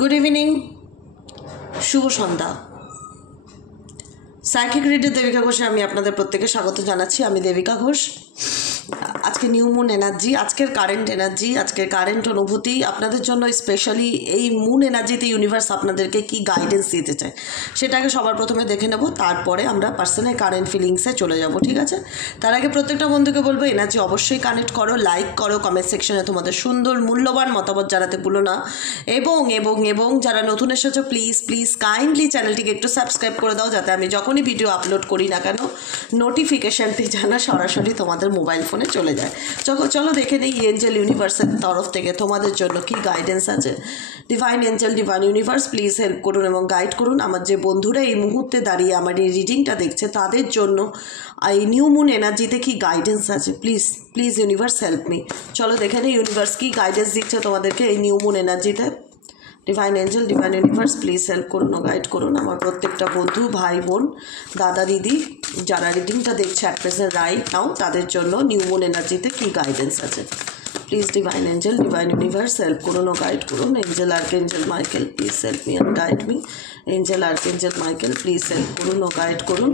Good evening, শুভ সন্ধ্যা। Psychic reader Devika ঘোষে আমি আপনাদের প্রত্যেকে স্বাগত জানাচ্ছি। আমি দেবিকা ঘোষ। আজকে নিউ মুন এনার্জি, আজকের কারেন্ট এনার্জি, আজকের কারেন্ট অনুভূতি আপনাদের জন্য স্পেশালি এই মুন এনার্জিতে ইউনিভার্স আপনাদেরকে কি গাইডেন্স দিতে চায় সেটাকে সবার প্রথমে দেখে নেব, তারপরে আমরা পার্সোনাল কারেন্ট ফিলিংসে চলে যাব। ঠিক আছে? তার আগে প্রত্যেকটা বন্ধুকে বলবো এনার্জি অবশ্যই কানেক্ট করো, লাইক করো, কমেন্ট সেকশনে তোমাদের সুন্দর মূল্যবান মতামত জানাতে ভুলো না, এবং এবং এবং যারা নতুন এসেছো প্লিজ কাইন্ডলি চ্যানেলটিকে একটু সাবস্ক্রাইব করে দাও, যাতে আমি যখনই ভিডিও আপলোড করি না কেন নোটিফিকেশানটি যেন সরাসরি তোমাদের মোবাইল ফোনে চলে যায়। চলো দেখে নিই এঞ্জেল ইউনিভার্সের তরফ থেকে তোমাদের জন্য কি গাইডেন্স আছে। Divine angel, divine universe please help করুন এবং গাইড করুন আমার যে বন্ধুরা এই মুহূর্তে দাঁড়িয়ে আমার এই রিডিংটা দেখছে তাদের জন্য এই নিউ মুন এনার্জিতে কি গাইডেন্স আছে। Please universe help me. চলো দেখে নিই ইউনিভার্স কি গাইডেন্স দিচ্ছে তোমাদেরকে এই নিউ মুন এনার্জিতে। Divine angel, divine universe please help করুন ও গাইড করুন আমার প্রত্যেকটা বন্ধু, ভাই বোন, দাদা দিদি যারা রিডিংটা দেখছে অ্যাট প্রেজেন্ট রাইট নাও, তাদের জন্য নিউ মুন এনার্জিতে কী গাইডেন্স আছে। Please divine angel, divine universe help করুন ও গাইড করুন। Angel archangel Michael please help me and guide me. Angel archangel Michael please help করুন ও গাইড করুন।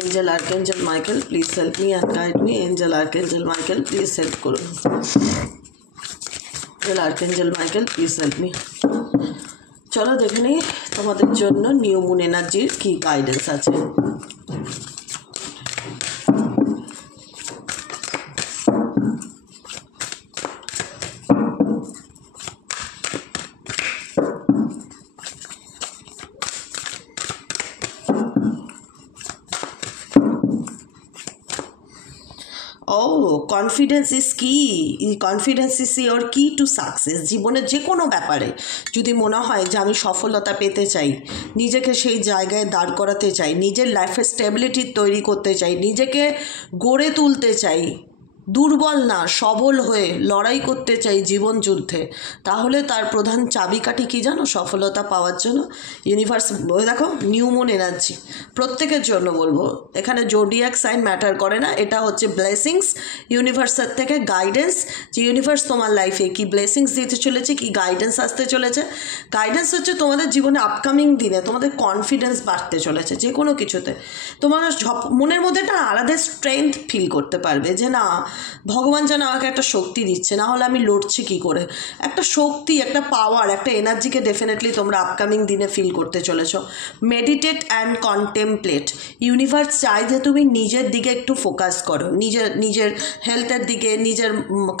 Angel archangel Michael please help me and guide me. Angel archangel Michael please help করুন। Archangel Michael please help me. চলো দেখে নিই তোমাদের জন্য new moon এনার্জির কি গাইডেন্স আছে। কনফিডেন্স ইজ কি, কনফিডেন্স ইজ ইয়োর কি টু সাকসেস। জীবনের যে কোনো ব্যাপারে যদি মনে হয় যে আমি সফলতা পেতে চাই, নিজেকে সেই জায়গায় দাঁড় করাতে চাই, নিজের লাইফে স্টেবিলিটি তৈরি করতে চাই, নিজেকে গড়ে তুলতে চাই, দুর্বল না সবল হয়ে লড়াই করতে চাই জীবন যুদ্ধে, তাহলে তার প্রধান চাবিকাঠি কী জানো সফলতা পাওয়ার জন্য? ইউনিভার্স দেখো নিউ মুন এনার্জি প্রত্যেকের জন্য বলবো, এখানে জোডিয়াক সাইন ম্যাটার করে না, এটা হচ্ছে ব্লেসিংস ইউনিভার্সের থেকে গাইডেন্স, যে ইউনিভার্স তোমার লাইফে কি ব্লেসিংস দিতে চলেছে, কি গাইডেন্স আসতে চলেছে। গাইডেন্স হচ্ছে তোমাদের জীবনে আপকামিং দিনে তোমাদের কনফিডেন্স বাড়তে চলেছে, যে কোনো কিছুতে তোমার মনের মধ্যে একটা আলাদা স্ট্রেংথ ফিল করতে পারবে যে না ভগবান যেন আমাকে একটা শক্তি দিচ্ছে, না হলে আমি লড়ছি কী করে। একটা শক্তি, একটা পাওয়ার, একটা এনার্জিকে ডেফিনেটলি তোমরা আপকামিং দিনে ফিল করতে চলেছ। Meditate and contemplate. ইউনিভার্স চায় যে তুমি নিজের দিকে একটু ফোকাস করো, নিজের হেলথের দিকে, নিজের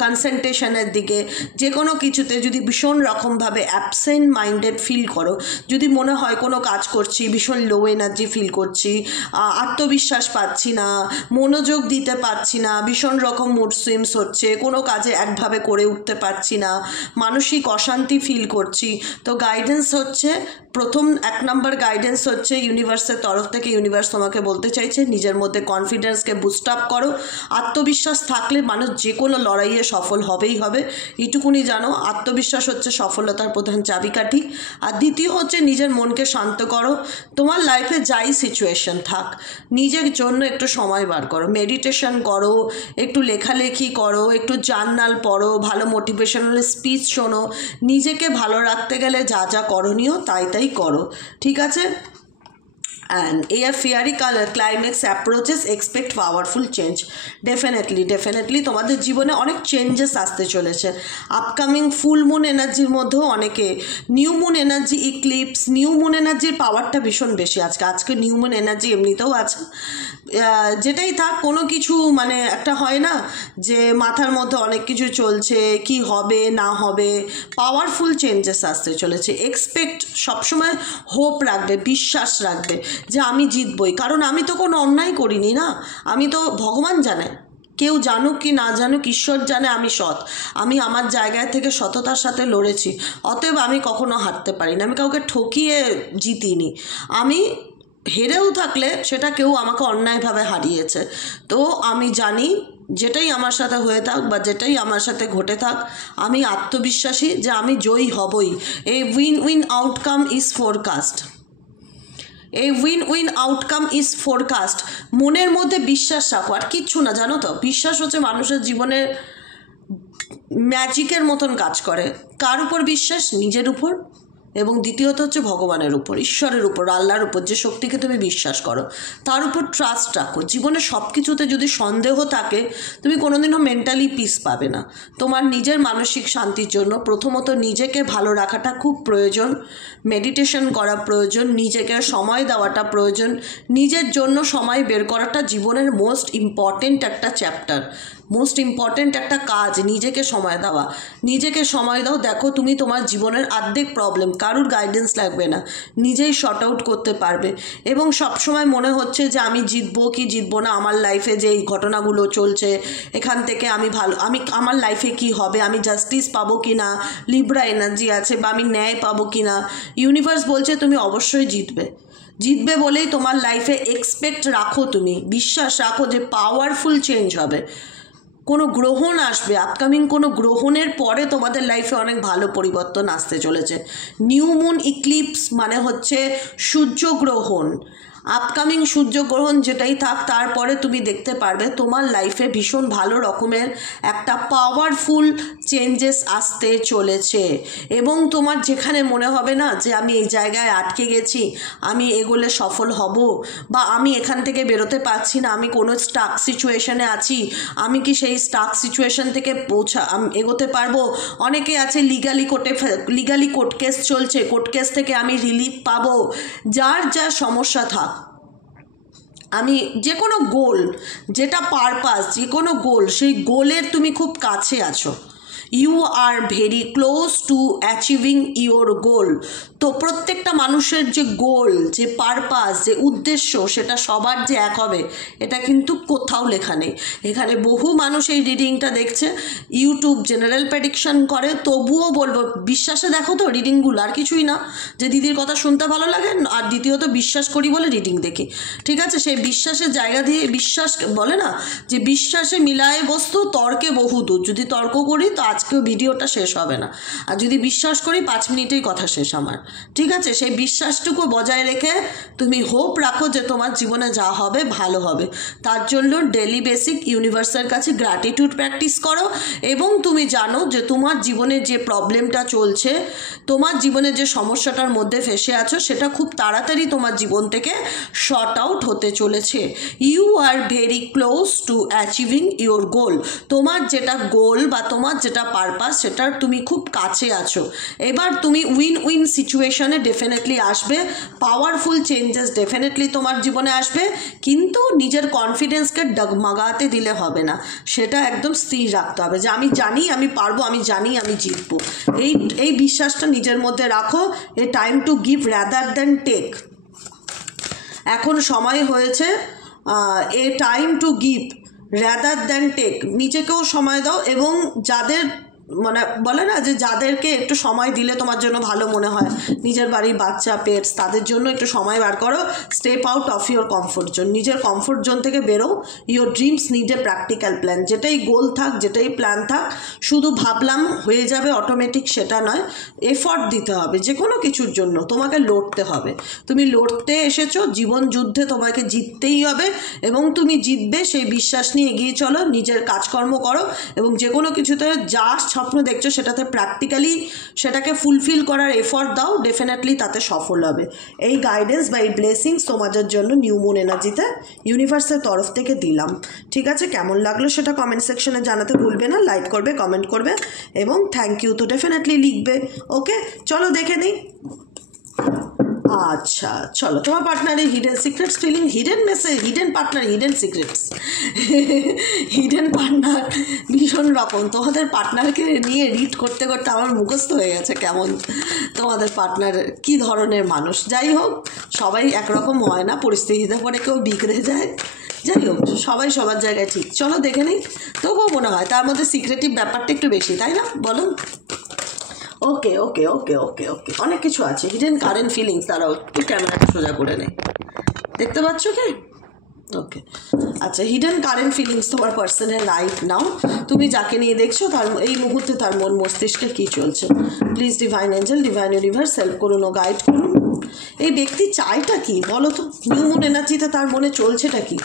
কনসেন্ট্রেশনের দিকে, যে কোনো কিছুতে যদি ভীষণ রকমভাবে অ্যাবসেন্ট মাইন্ডেড ফিল করো, যদি মনে হয় কোনো কাজ করছি ভীষণ লো এনার্জি ফিল করছি, আত্মবিশ্বাস পাচ্ছি না, মনোযোগ দিতে পারছি না, ভীষণ রকম মুড সুইংস হচ্ছে, কোনো কাজে একভাবে করে উঠতে পারছি না, মানসিক অশান্তি ফিল করছি, তো গাইডেন্স হচ্ছে প্রথম 1 নম্বর গাইডেন্স হচ্ছে ইউনিভার্সের তরফ থেকে ইউনিভার্স তোমাকে বলতে চাইছে নিজের মধ্যে কনফিডেন্সকে বুস্ট আপ করো। আত্মবিশ্বাস থাকলে মানুষ যে কোনো লড়াইয়ে সফল হবেই হবে, এইটুকুনি জানো। আত্মবিশ্বাস হচ্ছে সফলতার প্রধান চাবিকাঠি। আর দ্বিতীয় হচ্ছে নিজের মনকে শান্ত করো। তোমার লাইফে যাই সিচুয়েশন থাক নিজের জন্য একটু সময় বার করো, মেডিটেশন করো, একটু লেখালেখি করো, একটু জার্নাল পড়ো, ভালো মোটিভেশনাল স্পিচ শোনো। নিজেকে ভালো রাখতে গেলে যা যা করণীয় তাই করো, ঠিক আছে? And a fiery color climax approaches, expect powerful change. Definitely তোমাদের জীবনে অনেক চেঞ্জেস আসতে চলেছে। আপকামিং ফুল মুন এনার্জির মধ্যেও অনেকে new moon energy, eclipse, new moon এনার্জির পাওয়ারটা ভীষণ বেশি আজকে নিউ মুন এনার্জি এমনিতেও আছে। যেটাই থাক কোনো কিছু মানে একটা হয় না যে মাথার মধ্যে অনেক কিছু চলছে, কি হবে না হবে, পাওয়ারফুল চেঞ্জেস আসতে চলেছে। এক্সপেক্ট, সবসময় হোপ রাখবে, বিশ্বাস রাখবে যে আমি জিতবই, কারণ আমি তো কোনো অন্যায় করিনি না, আমি তো ভগবান জানে, কেউ জানুক কি না জানুক ঈশ্বর জানে আমি সৎ, আমি আমার জায়গায় থেকে সততার সাথে লড়েছি, অতএব আমি কখনো হারতে পারি না, আমি কাউকে ঠকিয়ে জিতিনি, আমি হেরেও থাকলে সেটা কেউ আমাকে অন্যায়ভাবে হারিয়েছে। তো আমি জানি যেটাই আমার সাথে হয়ে থাক বা যেটাই আমার সাথে ঘটে থাক আমি আত্মবিশ্বাসী যে আমি জয়ী হবই। এই উইন আউটকাম ইজ ফোরকাস্ট, এই উইন আউটকাম ইজ ফোরকাস্ট। মনের মধ্যে বিশ্বাস রাখো, আর কিচ্ছু না, জানো তো বিশ্বাস হচ্ছে মানুষের জীবনের ম্যাজিকের মতন কাজ করে। কার উপর বিশ্বাস? নিজের উপর, এবং দ্বিতীয়ত হচ্ছে ভগবানের উপর, ঈশ্বরের উপর, আল্লাহর উপর, যে শক্তিকে তুমি বিশ্বাস করো তার উপর ট্রাস্ট রাখো। জীবনে সব কিছুতে যদি সন্দেহ থাকে তুমি কোনোদিনও মেন্টালি পিস পাবে না। তোমার নিজের মানসিক শান্তির জন্য প্রথমত নিজেকে ভালো রাখাটা খুব প্রয়োজন, মেডিটেশন করা প্রয়োজন, নিজেকে সময় দেওয়াটা প্রয়োজন, নিজের জন্য সময় বের করাটা জীবনের মোস্ট ইম্পর্টেন্ট একটা চ্যাপ্টার, মোস্ট ইম্পর্টেন্ট একটা কাজ, নিজেকে সময় দেওয়া। নিজেকে সময় দাও, দেখো তুমি তোমার জীবনের অর্ধেক প্রবলেম, কারুর গাইডেন্স লাগবে না, নিজেই শর্ট আউট করতে পারবে। এবং সবসময় মনে হচ্ছে যে আমি জিতবো কি জিতবো না, আমার লাইফে যে এই ঘটনাগুলো চলছে এখান থেকে আমি আমার লাইফে কি হবে, আমি জাস্টিস পাবো কি না, লিব্রা এনার্জি আছে, বা আমি ন্যায় পাবো কি না। ইউনিভার্স বলছে তুমি অবশ্যই জিতবে বলেই তোমার লাইফে এক্সপেক্ট রাখো, তুমি বিশ্বাস রাখো যে পাওয়ারফুল চেঞ্জ হবে। কোনো গ্রহণ আসবে, আপকামিং কোনো গ্রহণের পরে তোমাদের লাইফে অনেক ভালো পরিবর্তন আসতে চলেছে। নিউ মুন ইক্লিপস মানে হচ্ছে সূর্যগ্রহণ, আপকামিং সূর্যগ্রহণ যেটাই থাক তারপরে তুমি দেখতে পারবে তোমার লাইফে ভীষণ ভালো রকমের একটা পাওয়ারফুল চেঞ্জেস আসতে চলেছে। এবং তোমার যেখানে মনে হবে না যে আমি এই জায়গায় আটকে গেছি, আমি এগোলে সফল হব, বা আমি এখান থেকে বেরোতে পারছি না, আমি কোনো স্টাক সিচুয়েশনে আছি, আমি কি সেই স্টাক সিচুয়েশন থেকে এগোতে পারবো। অনেকে আছে লিগালি কোর্ট কেস চলছে, কোর্ট কেস থেকে আমি রিলিফ পাবো। যার যা সমস্যা থাক, আমি যে কোনো গোল, যেটা পারপাস, যে কোনো গোল, সেই গোলের তুমি খুব কাছে আছো। You are very close to achieving your goal. তো প্রত্যেকটা মানুষের যে গোল, যে পারপাস, যে উদ্দেশ্য, সেটা সবার যে এক হবে এটা কিন্তু কোথাও লেখা নেই। এখানে বহু মানুষ এই রিডিংটা দেখছে, ইউটিউব জেনারেল প্রেডিকশন করে, তবুও বলবো বিশ্বাসে দেখো তো রিডিংগুলো, আর কিছুই না, যে দিদির কথা শুনতে ভালো লাগে, আর দ্বিতীয়ত বিশ্বাস করি বলে রিডিং দেখি, ঠিক আছে। সেই বিশ্বাসের জায়গা দিয়ে, বিশ্বাস বলে না যে বিশ্বাসে মিলায় বস্তু তর্কে বহুদূর, যদি তর্ক করি তো আজকেও ভিডিওটা শেষ হবে না, আর যদি বিশ্বাস করি 5 মিনিটেই কথা শেষ আমার, ঠিক আছে। সেই বিশ্বাসটুকু বজায় রেখে তুমি হোপ রাখো যে তোমার জীবনে যা হবে ভালো হবে। তার জন্য ডেলি বেসিক ইউনিভার্সের কাছে গ্র্যাটিটিউড প্র্যাকটিস করো, এবং তুমি জানো যে তোমার জীবনে যে প্রবলেমটা চলছে, তোমার জীবনে যে সমস্যাটার মধ্যে ফেসে আছো, সেটা খুব তাড়াতাড়ি তোমার জীবন থেকে শর্ট আউট হতে চলেছে। You are very close to achieving your goal. তোমার যেটা গোল বা তোমার যেটা পারপাস, সেটার তুমি খুব কাছে আছো। এবার তুমি উইন উইন সিচুয়েশনে ডেফিনেটলি আসবে, পাওয়ারফুল চেঞ্জেস ডেফিনেটলি তোমার জীবনে আসবে, কিন্তু নিজের কনফিডেন্সকে ডগমগাতে দিলে হবে না, সেটা একদম স্থির রাখতে হবে যে আমি জানি আমি পারবো, আমি জানি আমি জিতবো। এই বিশ্বাসটা নিজের মধ্যে রাখো। A time to give rather than take. এখন সময় হয়েছে, a time to give rather than take. নিজেকেও সময় দাও, এবং যাদের মানে বলে না যে যাদেরকে একটু সময় দিলে তোমার জন্য ভালো মনে হয়, নিজের বাড়ির বাচ্চা, পেটস, তাদের জন্য একটু সময় বার করো। Step out of your comfort zone, নিজের কমফোর্ট জোন থেকে বেরো। Your dreams need a practical plan. যেটাই গোল থাক, যেটাই প্ল্যান থাক, শুধু ভাবলাম হয়ে যাবে অটোমেটিক সেটা নয়, এফর্ট দিতে হবে। যে কোনো কিছুর জন্য তোমাকে লড়তে হবে। তুমি লড়তে এসেছো, জীবন যুদ্ধে তোমাকে জিততেই হবে, এবং তুমি জিতবে সেই বিশ্বাস নিয়ে এগিয়ে চলো। নিজের কাজকর্ম করো, এবং যে কোনো কিছুতে যা স্বপ্ন দেখছো সেটাতে প্র্যাকটিক্যালি সেটাকে ফুলফিল করার এফর্ট দাও, ডেফিনেটলি তাতে সফল হবে। এই গাইডেন্স বা এই ব্লেসিংস তোমাদের জন্য নিউ মুন এনার্জিতে ইউনিভার্সের তরফ থেকে দিলাম, ঠিক আছে। কেমন লাগলো সেটা কমেন্ট সেকশনে জানাতে ভুলবে না। লাইক করবে, কমেন্ট করবে, এবং থ্যাংক ইউ তো ডেফিনেটলি লিখবে। ওকে, চলো দেখে নিই। আচ্ছা চলো, তোমার পার্টনারের hidden secrets feeling, hidden message, hidden partner, hidden secrets. Hidden partner ভীষণ রকম। তোমাদের পার্টনারকে নিয়ে রিড করতে করতে আমার মুখস্থ হয়ে গেছে কেমন তোমাদের পার্টনার কী ধরনের মানুষ। যাই হোক, সবাই একরকম হয় না, পরিস্থিতিতে পরে কেউ বিগড়ে যায়। যাই হোক, সবাই সবার জায়গায় ঠিক। চলো দেখে নিই। তবুও মনে হয় তার মধ্যে সিক্রেটিভ ব্যাপারটা একটু বেশি, তাই না বলো? ওকে ওকে ওকে ওকে ওকে অনেক কিছু আছে। হিডেন কারেন্ট ফিলিংস, তারাও একটু ক্যামেরাটা সোজা করে নেই, দেখতে পাচ্ছ কি? ওকে, আচ্ছা, হিডেন কারেন্ট ফিলিংস তোমার পার্সনের রাইট নাও। তুমি যাকে নিয়ে দেখছো তার এই মুহূর্তে তার মন মস্তিষ্কে কী চলছে? Please divine angel, divine universe help করুন ও গাইড করুন। এই ব্যক্তি চাইটা কি বলো তো? নিউ মুন এনার্জিতে তার মনে চলছেটা কি?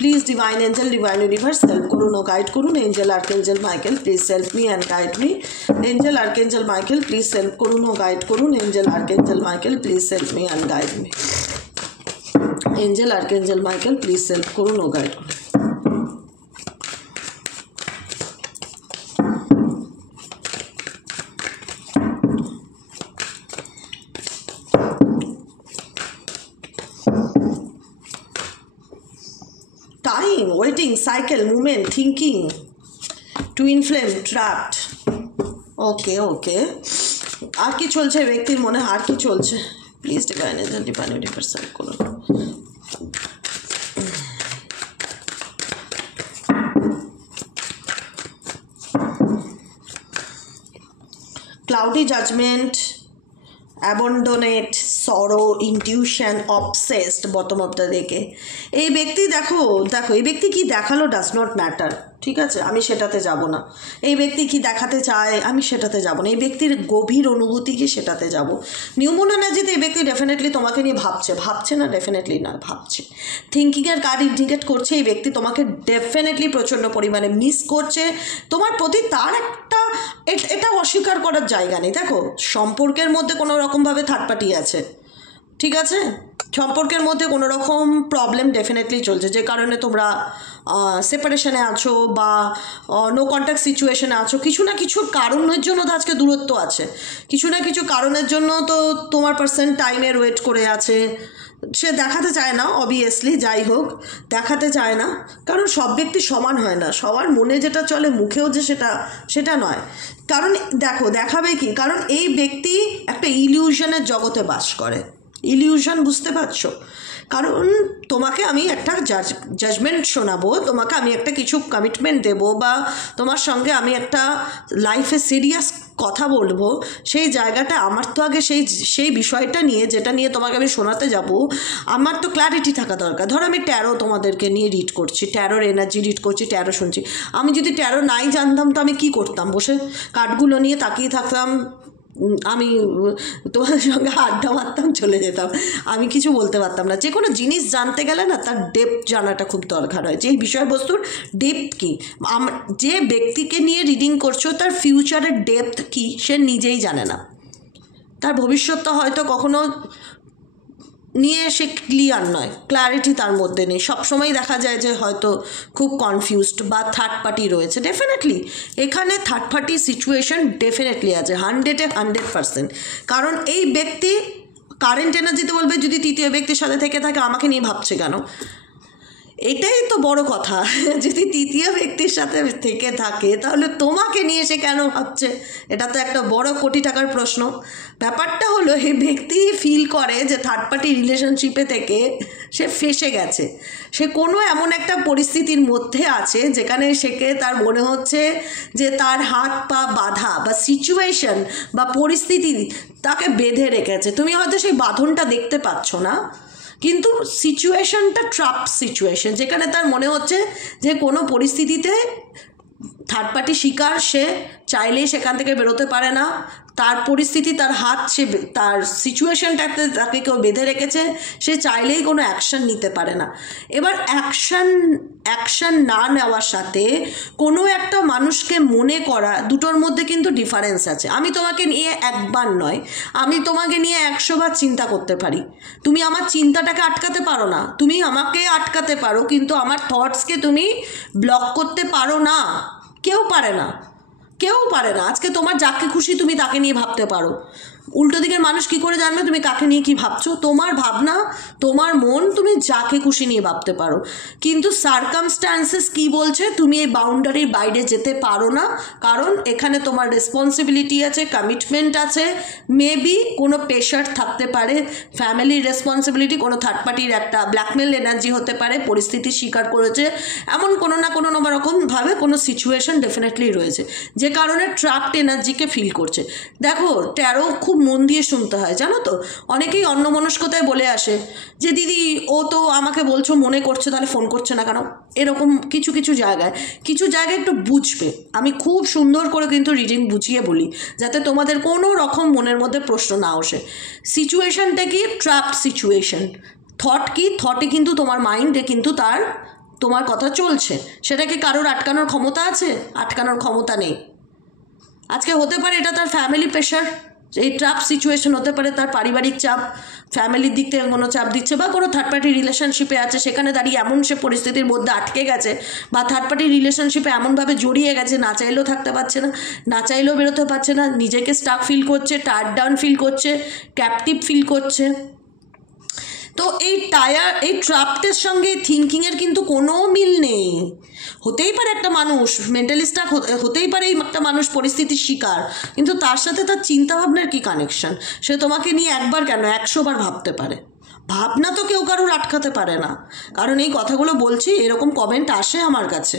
Please divine angel, divine universe help করুন ও গাইড করুন। Angel archangel Michael please help me and guide me. Angel archangel Michael please help করুন ও গাইড করুন। Angel archangel Michael please help me and guide me. Angel archangel Michael please help করুন ও guide করুন। Time, waiting, cycle, movement, thinking, twin flame, trapped. ওকে ওকে, আর কি চলছে ব্যক্তির মনে, আর কি চলছে? Please divine angel, divine universe help করুন। ক্লাউডি জাজমেন্ট, অ্যাবন্ডোনেট, সরো, intuition, obsessed, bottom of the ডেকে। এই ব্যক্তি দেখো দেখো এই ব্যক্তি কি দেখালো ডাজ নট ম্যাটার, ঠিক আছে, আমি সেটাতে যাব না। এই ব্যক্তি কি দেখাতে চায় আমি সেটাতে যাব না। এই ব্যক্তির গভীর অনুভূতি কি সেটাতে যাব। নিউমন এনার্জিতে এই ব্যক্তি ডেফিনেটলি তোমাকে নিয়ে ভাবছে না, ডেফিনেটলি না, ভাবছে। থিঙ্কিংয়ের কার্ড ইন্ডিকেট করছে এই ব্যক্তি তোমাকে ডেফিনেটলি প্রচণ্ড পরিমাণে মিস করছে। তোমার প্রতি তার একটা এটা অস্বীকার করার জায়গা নেই। দেখো সম্পর্কের মধ্যে কোনো রকমভাবে থার্ড পার্টি আছে, ঠিক আছে, সম্পর্কের মধ্যে কোনো রকম প্রবলেম ডেফিনেটলি চলছে, যে কারণে তোমরা সেপারেশনে আছো বা নো কন্ট্যাক্ট সিচুয়েশনে আছো। কিছু না কিছুর কারণের জন্য তো আজকে দূরত্ব আছে, কিছু না কিছু কারণের জন্য তো তোমার পার্সন টাইমের ওয়েট করে আছে। সে দেখাতে চায় না অবভিয়াসলি, যাই হোক দেখাতে চায় না, কারণ সব ব্যক্তি সমান হয় না। সবার মনে যেটা চলে মুখেও যে সেটা নয়। কারণ দেখো দেখাবে কি, কারণ এই ব্যক্তি একটা ইলিউশনের জগতে বাস করে। ইলিউশন বুঝতে পারছো? কারণ তোমাকে আমি একটা জাজমেন্ট শোনাবো, তোমাকে আমি একটা কিছু কমিটমেন্ট দেবো, বা তোমার সঙ্গে আমি একটা লাইফে সিরিয়াস কথা বলবো, সেই জায়গাটা আমার তো আগে সেই বিষয়টা নিয়ে, যেটা নিয়ে তোমাকে আমি শোনাতে যাব, আমার তো ক্ল্যারিটি থাকা দরকার। ধরো আমি ট্যারো তোমাদেরকে নিয়ে রিড করছি, ট্যারোর এনার্জি রিড করছি, ট্যারো শুনছি। আমি যদি ট্যারো নাই জানতাম তো আমি কি করতাম? বসে কার্ডগুলো নিয়ে তাকিয়ে থাকতাম, আমি তোমাদের সঙ্গে আড্ডা মারতাম, চলে যেতাম, আমি কিছু বলতে পারতাম না। যে কোনো জিনিস জানতে গেলে না তার ডেপথ জানাটা খুব দরকার হয়, যে এই বিষয়বস্তুর ডেপথ কী। যে ব্যক্তিকে নিয়ে রিডিং করছো তার ফিউচারের ডেপথ কী সে নিজেই জানে না, তার ভবিষ্যৎটা হয়তো কখনো নিয়ে সে ক্লিয়ার নয়, ক্ল্যারিটি তার মধ্যে নেই। সবসময় দেখা যায় যে হয়তো খুব কনফিউজড বা থার্ড পার্টি রয়েছে। ডেফিনেটলি এখানে থার্ড পার্টি সিচুয়েশন ডেফিনেটলি আছে 100%। কারণ এই ব্যক্তি কারেন্ট এনার্জিতে বলবে যদি তৃতীয় ব্যক্তির সাথে থেকে থাকে আমাকে নিয়ে ভাবছে কেন, এটাই তো বড় কথা। যদি তৃতীয় ব্যক্তির সাথে থেকে থাকে তাহলে তোমাকে নিয়ে সে কেন ভাবছে, এটা তো একটা বড় কোটি টাকার প্রশ্ন। ব্যাপারটা হলো এই ব্যক্তি ফিল করে যে থার্ড পার্টি রিলেশনশিপে থেকে সে ফেঁসে গেছে, সে কোনো এমন একটা পরিস্থিতির মধ্যে আছে যেখানে সেকে তার মনে হচ্ছে যে তার হাত পা বাঁধা, বা সিচুয়েশন বা পরিস্থিতি তাকে বেঁধে রেখেছে। তুমি হয়তো সেই বাঁধনটা দেখতে পাচ্ছ না, কিন্তু সিচুয়েশনটা ট্রাপ সিচুয়েশন, যেখানে তার মনে হচ্ছে যে কোনো পরিস্থিতিতে থার্ড পার্টি শিকার, সে চাইলেই সেখান থেকে বেরোতে পারে না। তার পরিস্থিতি, তার হাত, সে তার সিচুয়েশনটাতে তাকে কেউ বেঁধে রেখেছে, সে চাইলেই কোনো অ্যাকশান নিতে পারে না। এবার অ্যাকশান না নেওয়ার সাথে কোনো একটা মানুষকে মনে করা, দুটোর মধ্যে কিন্তু ডিফারেন্স আছে। আমি তোমাকে নিয়ে একবার নয়, আমি তোমাকে নিয়ে 100 বার চিন্তা করতে পারি, তুমি আমার চিন্তাটাকে আটকাতে পারো না। তুমি আমাকে আটকাতে পারো কিন্তু আমার থটসকে তুমি ব্লক করতে পারো না। কেউ পারে না, কেউ পারে না। আজকে তোমার যাকে খুশি তুমি তাকে নিয়ে ভাবতে পারো, উল্টো দিকের মানুষ কি করে জানবে তুমি কাকে নিয়ে কি ভাবছো? তোমার ভাবনা, তোমার মন, তুমি যাকে খুশি নিয়ে ভাবতে পারো, কিন্তু সার্কামস্ট্যান্সেস কি বলছে তুমি এই বাউন্ডারির বাইরে যেতে পারো না। কারণ এখানে তোমার রেসপন্সিবিলিটি আছে, কমিটমেন্ট আছে, মেবি কোনো প্রেশার থাকতে পারে, ফ্যামিলির রেসপন্সিবিলিটি, কোনো থার্ড পার্টির একটা ব্ল্যাকমেল এনার্জি হতে পারে, পরিস্থিতি স্বীকার করেছে, এমন কোনো না কোনো রকমভাবে কোনো সিচুয়েশন ডেফিনেটলি রয়েছে যে কারণে ট্র্যাপড এনার্জিকে ফিল করছে। দেখো ট্যারো খুব মন দিয়ে শুনতে হয়, জানো তো। অনেকেই অন্যমনস্কতায় বলে আসে যে দিদি ও তো আমাকে বলছো মনে করছে, তাহলে ফোন করছে না কেন, এরকম কিছু জায়গায় একটু বুঝবে। আমি খুব সুন্দর করে কিন্তু রিডিং বুঝিয়ে বলি যাতে তোমাদের কোনো রকম মনের মধ্যে প্রশ্ন না আসে। সিচুয়েশনটা কি? Trapped situation. থট কি? থটে কিন্তু তোমার মাইন্ডে কিন্তু তার তোমার কথা চলছে, সেটা কি কারোর আটকানোর ক্ষমতা আছে? আটকানোর ক্ষমতা নেই। আজকে হতে পারে এটা তার ফ্যামিলি প্রেশার, এই ট্রাপ সিচুয়েশন হতে পারে তার পারিবারিক চাপ, ফ্যামিলির দিক থেকে কোনো চাপ দিচ্ছে, বা কোনো থার্ড পার্টি রিলেশনশিপে আছে, সেখানে দাঁড়িয়ে এমন সে পরিস্থিতির মধ্যে আটকে গেছে, বা থার্ড পার্টি রিলেশনশিপে এমনভাবে জড়িয়ে গেছে না চাইলেও থাকতে পারছে না, না চাইলেও বেরোতে পারছে না, নিজেকে স্টাক ফিল করছে, টায়ার ডাউন ফিল করছে, ক্যাপটিভ ফিল করছে। তো এই ট্রাপটের সঙ্গে থিঙ্কিংয়ের কিন্তু কোনো মিল নেই। হতেই পারে একটা মানুষ মেন্টালি স্টাক, হতেই পারে একটা মানুষ পরিস্থিতির শিকার, কিন্তু তার সাথে তার চিন্তাভাবনার কী কানেকশন? সে তোমাকে নিয়ে একবার কেন 100 বার ভাবতে পারে। ভাবনা তো কেউ কারোর আটকাতে পারে না। কারণ এই কথাগুলো বলছি, এরকম কমেন্ট আসে আমার কাছে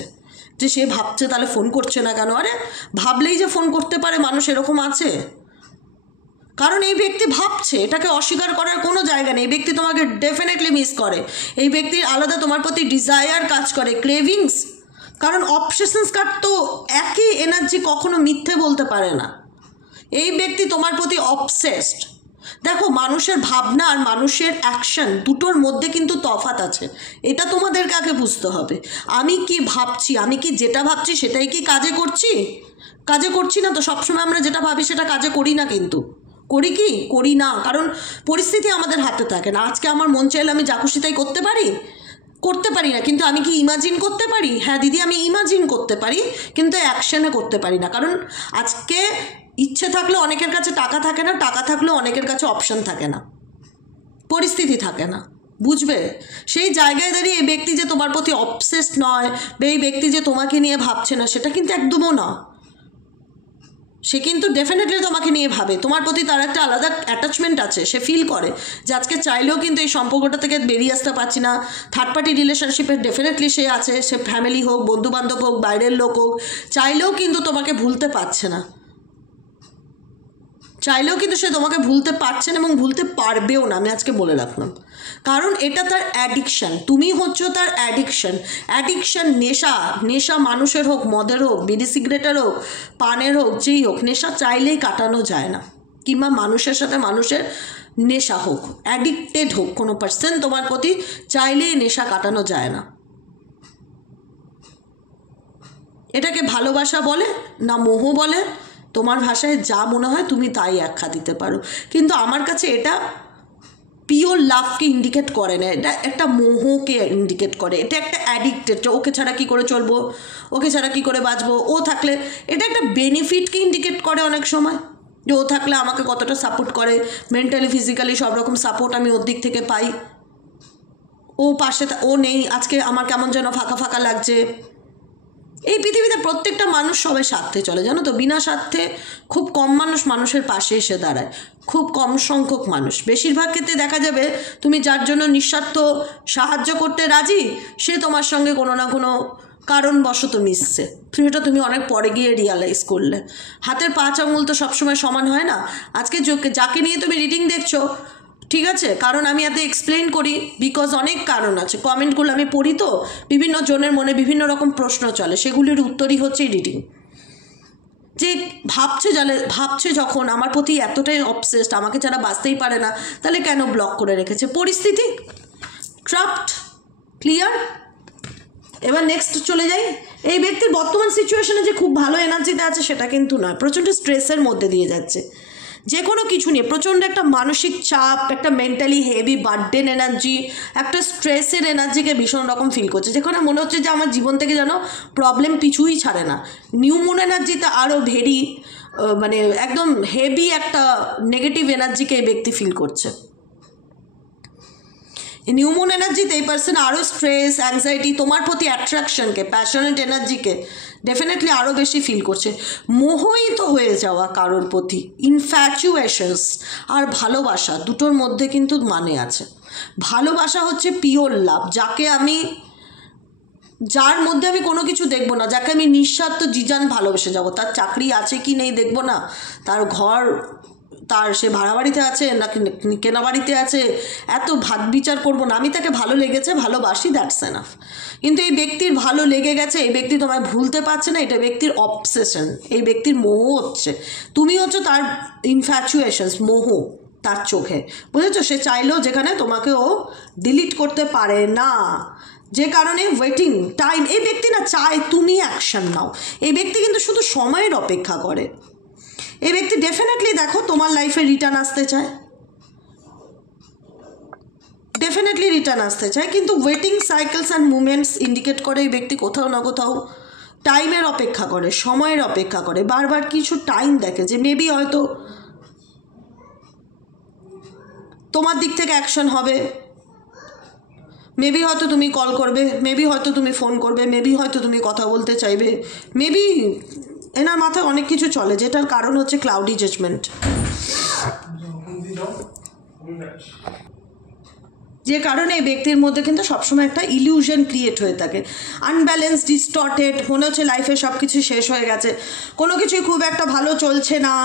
যে সে ভাবছে তাহলে ফোন করছে না কেন। আরে ভাবলেই যে ফোন করতে পারে মানুষ, এরকম আছে? কারণ এই ব্যক্তি ভাবছে, এটাকে অস্বীকার করার কোনো জায়গা নেই। এই ব্যক্তি তোমাকে ডেফিনেটলি মিস করে, এই ব্যক্তির আলাদা তোমার প্রতি ডিজায়ার কাজ করে, ক্রেভিংস। কারণ অবসেশনস কার্ড তো একই এনার্জি কখনো মিথ্যে বলতে পারে না। এই ব্যক্তি তোমার প্রতি অবসেসড। দেখো, মানুষের ভাবনা আর মানুষের অ্যাকশন দুটোর মধ্যে কিন্তু তফাৎ আছে, এটা তোমাদেরকে আগে বুঝতে হবে। আমি কি ভাবছি, আমি কি যেটা ভাবছি সেটাই কি কাজে করছি? কাজে করছি না তো। সবসময় আমরা যেটা ভাবি সেটা কাজে করি না, কিন্তু করি কি? করি না, কারণ পরিস্থিতি আমাদের হাতে থাকে না। আজকে আমার মন চাইলে আমি যা খুশি তাই করতে পারি? করতে পারি না। কিন্তু আমি কি ইমাজিন করতে পারি? হ্যাঁ দিদি, আমি ইমাজিন করতে পারি, কিন্তু অ্যাকশনে করতে পারি না। কারণ আজকে ইচ্ছে থাকলে অনেকের কাছে টাকা থাকে না, টাকা থাকলেও অনেকের কাছে অপশন থাকে না, পরিস্থিতি থাকে না, বুঝবে? সেই জায়গায় দাঁড়িয়ে এই ব্যক্তি যে তোমার প্রতি অবসেসড নয়, বা এই ব্যক্তি যে তোমাকে নিয়ে ভাবছে না, সেটা কিন্তু একদমও না। সে কিন্তু ডেফিনেটলি তোমাকে নিয়ে ভাবে, তোমার প্রতি তার একটা আলাদা অ্যাটাচমেন্ট আছে। সে ফিল করে যে আজকে চাইলেও কিন্তু এই সম্পর্কটা থেকে বেরিয়ে আসতে পারছি না। থার্ড পার্টি রিলেশনশিপে ডেফিনেটলি সে আছে, সে ফ্যামিলি হোক, বন্ধুবান্ধব হোক, বাইরের লোক হোক, চাইলেও কিন্তু তোমাকে ভুলতে পারছে না। চাইলেও কিন্তু সে তোমাকে ভুলতে পারছেন এবং ভুলতে পারবেও না, আমি আজকে বলে রাখলাম। কারণ এটা তার অ্যাডিকশান, তুমি হচ্ছ তার অ্যাডিকশান। অ্যাডিকশান নেশা, নেশা মানুষের হোক, মদের হোক, বিড়ি সিগারেটের হোক, পানের হোক, যেই হোক, নেশা চাইলেই কাটানো যায় না। কিংবা মানুষের সাথে মানুষের নেশা হোক, অ্যাডিক্টেড হোক কোনো পার্সন তোমার প্রতি, চাইলেই নেশা কাটানো যায় না। এটাকে ভালোবাসা বলে না মোহ বলে, তোমার ভাষায় যা মনে হয় তুমি তাই ব্যাখ্যা দিতে পারো। কিন্তু আমার কাছে এটা পিওর লাভকে ইন্ডিকেট করে না, এটা একটা মোহকে ইন্ডিকেট করে। এটা একটা অ্যাডিক্টেড, ওকে ছাড়া কী করে চলবো, ওকে ছাড়া কী করে বাঁচবো, ও থাকলে। এটা একটা বেনিফিটকে ইন্ডিকেট করে অনেক সময়, যে ও থাকলে আমাকে কতটা সাপোর্ট করে, মেন্টালি ফিজিক্যালি সব রকম সাপোর্ট আমি ওর দিক থেকে পাই। ও পাশে, ও নেই, আজকে আমার কেমন যেন ফাঁকা ফাঁকা লাগছে। এই পৃথিবীতে প্রত্যেকটা মানুষ সবাই স্বার্থে চলে, জানো তো। বিনা স্বার্থে খুব কম মানুষ মানুষের পাশে এসে দাঁড়ায়, খুব কম সংখ্যক মানুষ। বেশিরভাগ ক্ষেত্রে দেখা যাবে তুমি যার জন্য নিঃস্বার্থ সাহায্য করতে রাজি, সে তোমার সঙ্গে কোনো না কোনো কারণবশত মিশছে, সেটা তুমি অনেক পরে গিয়ে রিয়ালাইজ করলে। হাতের 5 আঙুল তো সবসময় সমান হয় না। আজকে যাকে নিয়ে তুমি রিডিং দেখছো, ঠিক আছে, কারণ আমি এত এক্সপ্লেন করি বিকজ অনেক কারণ আছে। কমেন্টগুলো আমি পড়ি তো, বিভিন্ন জনের মনে বিভিন্ন রকম প্রশ্ন চলে, সেগুলির উত্তরই হচ্ছে রিডিং। যে ভাবছে যখন আমার প্রতি এতটাই অবসেসড, আমাকে ছাড়া বাঁচতেই পারে না, তাহলে কেন ব্লক করে রেখেছে? পরিস্থিতি, ট্রাপড। ক্লিয়ার? এবার নেক্সট চলে যাই। এই ব্যক্তির বর্তমান সিচুয়েশনে যে খুব ভালো এনার্জিতে আছে সেটা কিন্তু নয়, প্রচণ্ড স্ট্রেসের মধ্যে দিয়ে যাচ্ছে। যে কোনো কিছু নিয়ে প্রচণ্ড একটা মানসিক চাপ, একটা মেন্টালি হেভি বার্ডেন এনার্জি, একটা স্ট্রেসের এনার্জিকে ভীষণ রকম ফিল করছে, যেখানে মনে হচ্ছে যে আমার জীবন থেকে যেন প্রবলেম পিছুই ছাড়ে না। নিউ মুন এনার্জিতে আরও ভেরি মানে একদম হেভি একটা নেগেটিভ এনার্জিকে এই ব্যক্তি ফিল করছে। নিউ মুন এনার্জিতে এই পার্সন আরও স্ট্রেস, অ্যাংজাইটি, তোমার প্রতি অ্যাট্রাকশনকে, প্যাশনেট এনার্জিকে ডেফিনেটলি আরও বেশি ফিল করছে। মোহিত হয়ে যাওয়া কারোর প্রতি, ইনফ্যাচুয়েশনস আর ভালোবাসা দুটোর মধ্যে কিন্তু মানে আছে। ভালোবাসা হচ্ছে পিওর লাভ, যার মধ্যে আমি কোনো কিছু দেখবো না, যাকে আমি নিঃস্বার্থ জিজান ভালোবেসে যাব। তার চাকরি আছে কি নেই দেখবো না, তার ঘর, সে ভাড়া বাড়িতে আছে নাকি কেনা বাড়িতে আছে, এত ভাগ বিচার করবো না। আমি তাকে ভালো লেগেছে, ভালোবাসি, দ্যাটস এনাফ। কিন্তু এই ব্যক্তির ভালো লেগে গেছে, এই ব্যক্তি তোমায় ভুলতে পারছে না, এটা ব্যক্তির অবসেশন, এই ব্যক্তির মোহ হচ্ছে। তুমি হচ্ছে তার ইনফ্যাচুয়েশনস, মোহ তার চোখে, বুঝেছো? সে চাইলেও যেখানে তোমাকে ও ডিলিট করতে পারে না, যে কারণে ওয়েটিং টাইম, এই ব্যক্তি না চায় তুমি অ্যাকশন নাও। এই ব্যক্তি কিন্তু শুধু সময়ের অপেক্ষা করে। এই ব্যক্তি ডেফিনেটলি দেখো তোমার লাইফে রিটার্ন আসতে চায়, ডেফিনেটলি রিটার্ন আসতে চায়, কিন্তু waiting cycles and movements indicate করে এই ব্যক্তি কোথাও না কোথাও টাইমের অপেক্ষা করে, সময়ের অপেক্ষা করে, বারবার কিছু টাইম দেখে যে মেবি হয়তো তোমার দিক থেকে অ্যাকশন হবে, মেবি হয়তো তুমি কল করবে, মেবি হয়তো তুমি ফোন করবে, মেবি হয়তো তুমি কথা বলতে চাইবে, মেবি এনার মাথায় অনেক কিছু চলে, যেটার কারণ হচ্ছে ক্লাউডি জাজমেন্ট। যে কারণে এই ব্যক্তির মধ্যে কিন্তু সবসময় একটা ইলিউশন ক্রিয়েট হয়ে থাকে, আনব্যালেন্স, ডিস্টর্টেড, মনে হচ্ছে লাইফে সব কিছু শেষ হয়ে গেছে, কোনো কিছুই খুব একটা ভালো চলছে না,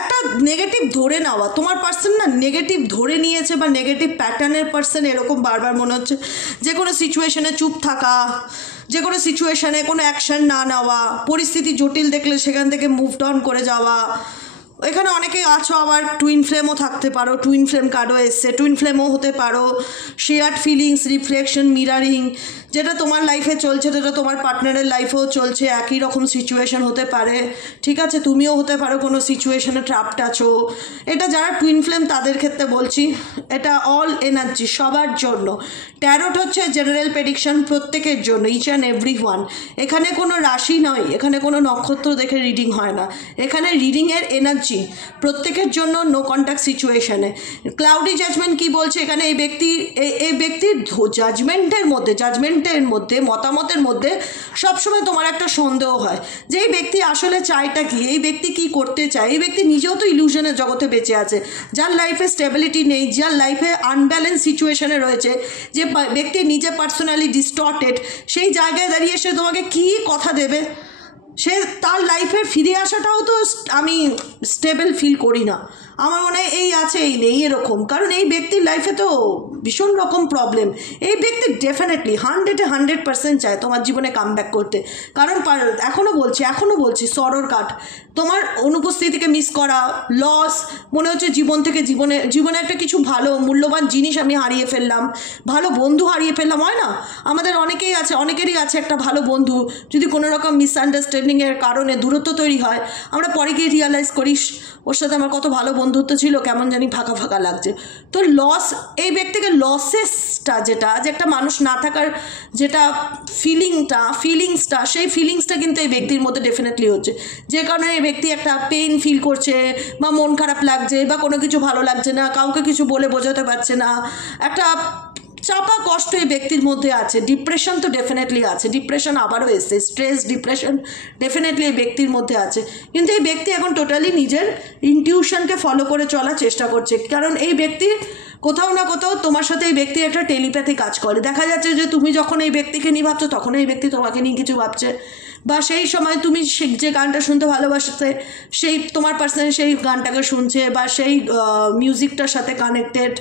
একটা নেগেটিভ ধরে নেওয়া, তোমার পার্সন না নেগেটিভ ধরে নিয়েছে বা নেগেটিভ প্যাটার্নের পার্সন, এরকম বারবার মনে হচ্ছে। যে কোনো সিচুয়েশনে চুপ থাকা, যে কোনো সিচুয়েশনে কোনো অ্যাকশন না নেওয়া, পরিস্থিতি জটিল দেখলে সেখান থেকে মুভ অন করে যাওয়া। এখানে অনেকেই আছো আবার টুইন ফ্লেমও থাকতে পারো, টুইন ফ্লেম কার্ডও এসছে, টুইন ফ্লেমও হতে পারো। শেয়ার্ড ফিলিংস, রিফ্লেকশন, মিরারিং, যেটা তোমার লাইফে চলছে যেটা তোমার পার্টনারের লাইফেও চলছে, একই রকম সিচুয়েশন হতে পারে, ঠিক আছে? তুমিও হতে পারো কোনো সিচুয়েশনে ট্র্যাপড আছো। এটা যারা টুইন ফ্লেম তাদের ক্ষেত্রে বলছি, এটা অল এনার্জি, সবার জন্য। ট্যারোট হচ্ছে জেনারেল প্রেডিকশন, প্রত্যেকের জন্য, ইচ অ্যান্ড এভরি ওয়ান। এখানে কোনো রাশি নয়, এখানে কোনো নক্ষত্র দেখে রিডিং হয় না, এখানে রিডিংয়ের এনার্জি প্রত্যেকের জন্য, নো কন্ট্যাক্ট সিচুয়েশনে। ক্লাউডি জাজমেন্ট কি বলছে এখানে? এই ব্যক্তির জাজমেন্টের মধ্যে মতামতের মধ্যে সবসময় তোমার একটা সন্দেহ হয় যে এই ব্যক্তি আসলে চায়টা কি, এই ব্যক্তি কি করতে চায়। এই ব্যক্তি নিজেও তো ইলিউশনের জগতে বেঁচে আছে, যার লাইফে স্টেবিলিটি নেই, যার লাইফে আনব্যালেন্স সিচুয়েশনে রয়েছে, যে ব্যক্তি নিজে পার্সোনালি ডিস্টর্টেড, সেই জায়গায় দাঁড়িয়ে সে তোমাকে কী কথা দেবে? সে তার লাইফের ফিরে আসাটাও তো আমি স্টেবল ফিল করি না, আমার মনে হয় এই আছে এই নেই এরকম। কারণ এই ব্যক্তির লাইফে তো ভীষণ রকম প্রবলেম। এই ব্যক্তি ডেফিনেটলি 100% চায় তোমার জীবনে কাম ব্যাক করতে। কারণ এখনও বলছি সরোর কাঠ, তোমার অনুপস্থিতিকে মিস করা, লস, মনে হচ্ছে জীবনে একটা কিছু ভালো মূল্যবান জিনিস আমি হারিয়ে ফেললাম, ভালো বন্ধু হারিয়ে ফেললাম। হয় না, আমাদের অনেকেরই আছে একটা ভালো বন্ধু, যদি কোনো রকম মিসআন্ডারস্ট্যান্ডিংয়ের কারণে দূরত্ব তৈরি হয়, আমরা পরে গিয়ে রিয়ালাইজ করিস ওর সাথে আমার কত ভালো বন্ধুত্ব ছিল, কেমন জানি ফাঁকা ফাঁকা লাগছে। তো লস, এই ব্যক্তিকে লসেসটা যে একটা মানুষ না থাকার যেটা ফিলিংসটা সেই ফিলিংসটা কিন্তু এই ব্যক্তির মধ্যে ডেফিনেটলি হচ্ছে, যে কারণে এই ব্যক্তি একটা পেইন ফিল করছে, বা মন খারাপ লাগছে, বা কোনো কিছু ভালো লাগছে না, কাউকে কিছু বলে বোঝাতে পারছে না, একটা চাপা কষ্ট এই ব্যক্তির মধ্যে আছে। ডিপ্রেশন তো ডেফিনেটলি আছে, ডিপ্রেশন আবারও এসছে, স্ট্রেস, ডিপ্রেশন ডেফিনেটলি এই ব্যক্তির মধ্যে আছে। কিন্তু এই ব্যক্তি এখন টোটালি নিজের ইনটিউশনকে ফলো করে চলার চেষ্টা করছে, কারণ এই ব্যক্তি কোথাও না কোথাও তোমার সাথে এই ব্যক্তির একটা টেলিপ্যাথি কাজ করে। দেখা যাচ্ছে যে তুমি যখন এই ব্যক্তিকে নিয়ে ভাবছো, তখন এই ব্যক্তি তোমাকে নিয়ে কিছু ভাবছে, বা সেই সময় তুমি যে গানটা শুনতে ভালোবাসতে সেই তোমার পার্সন সেই গানটাকে শুনছে, বা সেই মিউজিকটার সাথে কানেক্টেড,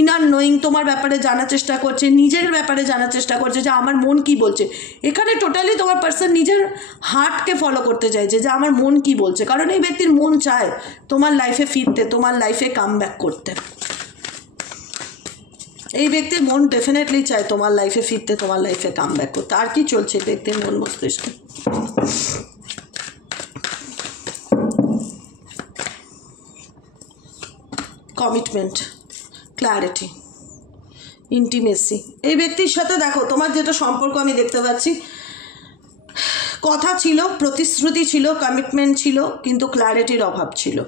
ইনার নোয়িং তোমার ব্যাপারে জানার চেষ্টা করছে, নিজের ব্যাপারে জানার চেষ্টা করছে যে আমার মন কি বলছে। এখানে টোটালি তোমার পার্সন নিজের হার্টকে ফলো করতে চাইছে যে আমার মন কি বলছে, কারণ এই ব্যক্তির মন চায় তোমার লাইফে ফিরতে, তোমার লাইফে কাম ব্যাক করতে। এই ব্যক্তির মন ডেফিনেটলি চায় তোমার লাইফে ফিরতে, তোমার লাইফে কাম ব্যাক করতে। আর কি চলছে ব্যক্তির মন মস্তিষ্কে? Commitment, clarity, intimacy. এই ব্যক্তির সাথে দেখো তোমার যেটা সম্পর্ক আমি দেখতে পাচ্ছি, কথা ছিল, প্রতিশ্রুতি ছিল, কমিটমেন্ট ছিল, কিন্তু ক্ল্যারিটির অভাব ছিল।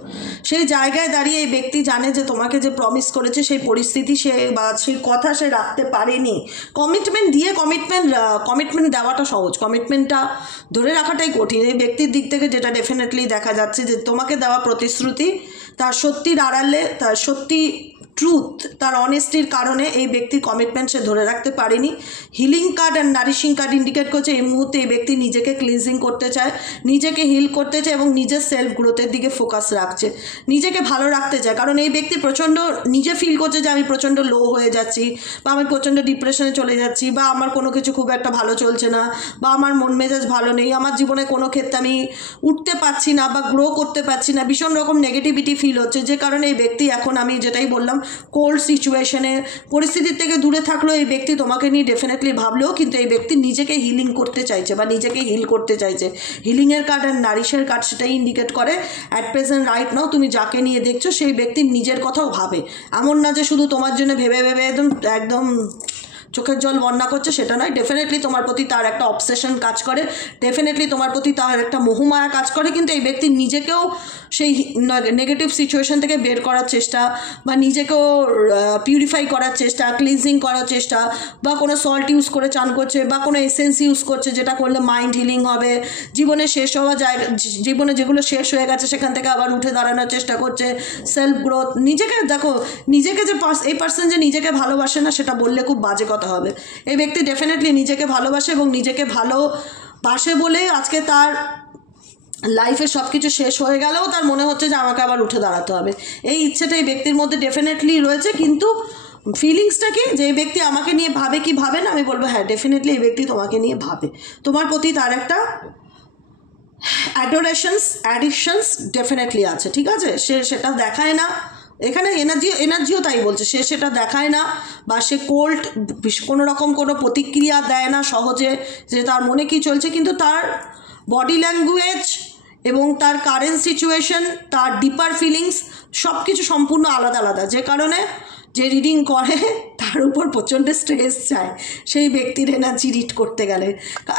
সেই জায়গায় দাঁড়িয়ে এই ব্যক্তি জানে যে তোমাকে যে প্রমিস করেছে সেই পরিস্থিতি বা সেই কথা সে রাখতে পারেনি। কমিটমেন্ট দেওয়াটা সহজ, কমিটমেন্টটা ধরে রাখাটাই কঠিন। এই ব্যক্তির দিক থেকে যেটা ডেফিনেটলি দেখা যাচ্ছে যে তোমাকে দেওয়া প্রতিশ্রুতি তার সত্যির আড়ালে, তার সত্যি ট্রুথ, তার অনেস্টির কারণে এই ব্যক্তির কমিটমেন্ট সে ধরে রাখতে পারেনি। Healing card and nourishing card indicate করছে এই মুহূর্তে এই ব্যক্তি নিজেকে ক্লিনজিং করতে চায়, নিজেকে হিল করতে চায় এবং নিজের সেলফ গ্রোথের দিকে ফোকাস রাখছে, নিজেকে ভালো রাখতে চায়। কারণ এই ব্যক্তি প্রচণ্ড নিজে ফিল করছে যে আমি প্রচণ্ড লো হয়ে যাচ্ছি, বা আমি প্রচণ্ড ডিপ্রেশনে চলে যাচ্ছি, বা আমার কোনো কিছু খুব একটা ভালো চলছে না, বা আমার মন মেজাজ ভালো নেই, আমার জীবনে কোনো ক্ষেত্রে আমি উঠতে পারছি না বা গ্রো করতে পারছি না, ভীষণ রকম নেগেটিভিটি ফিল হচ্ছে। যে কারণে এই ব্যক্তি এখন আমি যেটাই বললাম কোল্ড সিচুয়েশনে, পরিস্থিতির থেকে দূরে থাকলেও এই ব্যক্তি তোমাকে নিয়ে ডেফিনেটলি ভাবলেও কিন্তু এই ব্যক্তি নিজেকে হিলিং করতে চাইছে বা নিজেকে হিল করতে চাইছে। হিলিংয়ের কার্ড আর নারিশের কার্ড সেটাই ইন্ডিকেট করে অ্যাট প্রেজেন্ট রাইট নাও তুমি যাকে নিয়ে দেখছো সেই ব্যক্তি নিজের কথাও ভাবে, এমন না যে শুধু তোমার জন্য ভেবে ভেবে একদম চোখের জল বন্যা করছে, সেটা নয়। ডেফিনেটলি তোমার প্রতি তার একটা অবসেশন কাজ করে, ডেফিনেটলি তোমার প্রতি তার একটা মোহমায়া কাজ করে, কিন্তু এই ব্যক্তি নিজেকেও সেই নেগেটিভ সিচুয়েশন থেকে বের করার চেষ্টা বা নিজেকেও পিউরিফাই করার চেষ্টা, ক্লিনজিং করার চেষ্টা, বা কোনো সল্ট ইউজ করে চান করছে বা কোনো এসেন্স ইউজ করছে যেটা করলে মাইন্ড হিলিং হবে, জীবনে শেষ হওয়া জায়গা, জীবনে যেগুলো শেষ হয়ে গেছে সেখান থেকে আবার উঠে দাঁড়ানোর চেষ্টা করছে, সেলফ গ্রোথ। নিজেকে দেখো, নিজেকে যে এই পার্সন যে নিজেকে ভালোবাসে না সেটা বললে খুব বাজে কথা হবে। এই ব্যক্তি ডেফিনেটলি নিজেকে ভালোবাসে এবং নিজেকে ভালোবাসে বলে আজকে তার লাইফে সব কিছু শেষ হয়ে গেলেও তার মনে হচ্ছে যে আমাকে আবার উঠে দাঁড়াতে হবে, এই ইচ্ছেটা এই ব্যক্তির মধ্যে ডেফিনেটলি রয়েছে। কিন্তু ফিলিংসটা কি, যে এই ব্যক্তি আমাকে নিয়ে ভাবে কি ভাবে না, আমি বলবো হ্যাঁ ডেফিনেটলি এই ব্যক্তি তোমাকে নিয়ে ভাবে, তোমার প্রতি তার একটা অ্যাডিকশনস ডেফিনেটলি আছে, ঠিক আছে। সে সেটা দেখায় না, এখানে এনার্জিও তাই বলছে, সে সেটা দেখায় না বা সে কোল্ড কোনো রকম কোনো প্রতিক্রিয়া দেয় না সহজে যে তার মনে কি চলছে, কিন্তু তার বডি ল্যাঙ্গুয়েজ এবং তার কারেন্ট সিচুয়েশন, তার ডিপার ফিলিংস সব কিছু সম্পূর্ণ আলাদা আলাদা, যে কারণে যে রিডিং করে তার উপর প্রচণ্ড স্ট্রেস যায় সেই ব্যক্তির এনার্জি রিড করতে গেলে।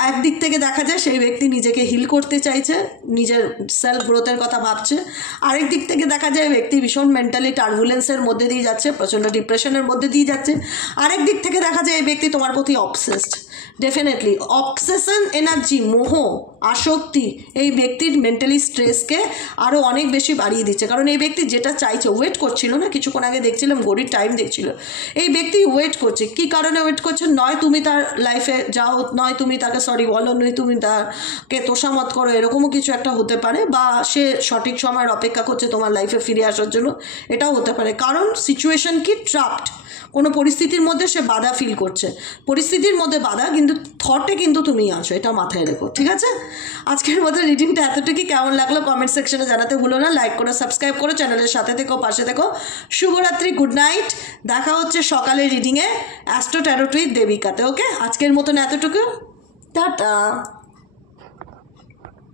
একদিক থেকে দেখা যায় সেই ব্যক্তি নিজেকে হিল করতে চাইছে, নিজের সেলফ গ্রোথের কথা ভাবছে, আরেক দিক থেকে দেখা যায় ব্যক্তি ভীষণ মেন্টালি টার্বুলেন্সের মধ্যে দিয়ে যাচ্ছে, প্রচণ্ড ডিপ্রেশনের মধ্যে দিয়ে যাচ্ছে, আরেক দিক থেকে দেখা যায় এই ব্যক্তি তোমার প্রতি অবসেসড। ডেফিনেটলি অবসেশন এনার্জি, মোহ, আসক্তি এই ব্যক্তির মেন্টালি স্ট্রেসকে আরও অনেক বেশি বাড়িয়ে দিচ্ছে, কারণ এই ব্যক্তি যেটা চাইছে, ওয়েট করছিল না, কিছুক্ষণ আগে দেখছিলাম ঘড়ির টাইম দেখছিল, এই ব্যক্তি ওয়েট করছে। কি কারণে ওয়েট করছে? নয় তুমি তার লাইফে যাও, নয় তুমি তাকে সরি বলো, নয় তুমি তাকে তোষামত করো, এরকমও কিছু একটা হতে পারে, বা সে সঠিক সময়ের অপেক্ষা করছে তোমার লাইফে ফিরে আসার জন্য, এটাও হতে পারে। কারণ সিচুয়েশন কি ট্রাপড, কোনো পরিস্থিতির মধ্যে সে বাধা ফিল করছে, পরিস্থিতির মধ্যে বাধা, কিন্তু থটে কিন্তু তুমি আছো, এটা মাথায় রেখো, ঠিক আছে। আজকের মতো রিডিংটা এতটুকুই। কেমন লাগলো কমেন্ট সেকশনে জানাতে ভুলো না, লাইক করো, সাবস্ক্রাইব করো, চ্যানেলের সাথে থেকো, পাশে থেকো। শুভরাত্রি, গুড নাইট, দেখা হচ্ছে সকালের রিডিংয়ে অ্যাস্ট্রো ট্যারোট উইথ দেবিকাতে। ওকে, আজকের মতন এতটুকু, টাটা।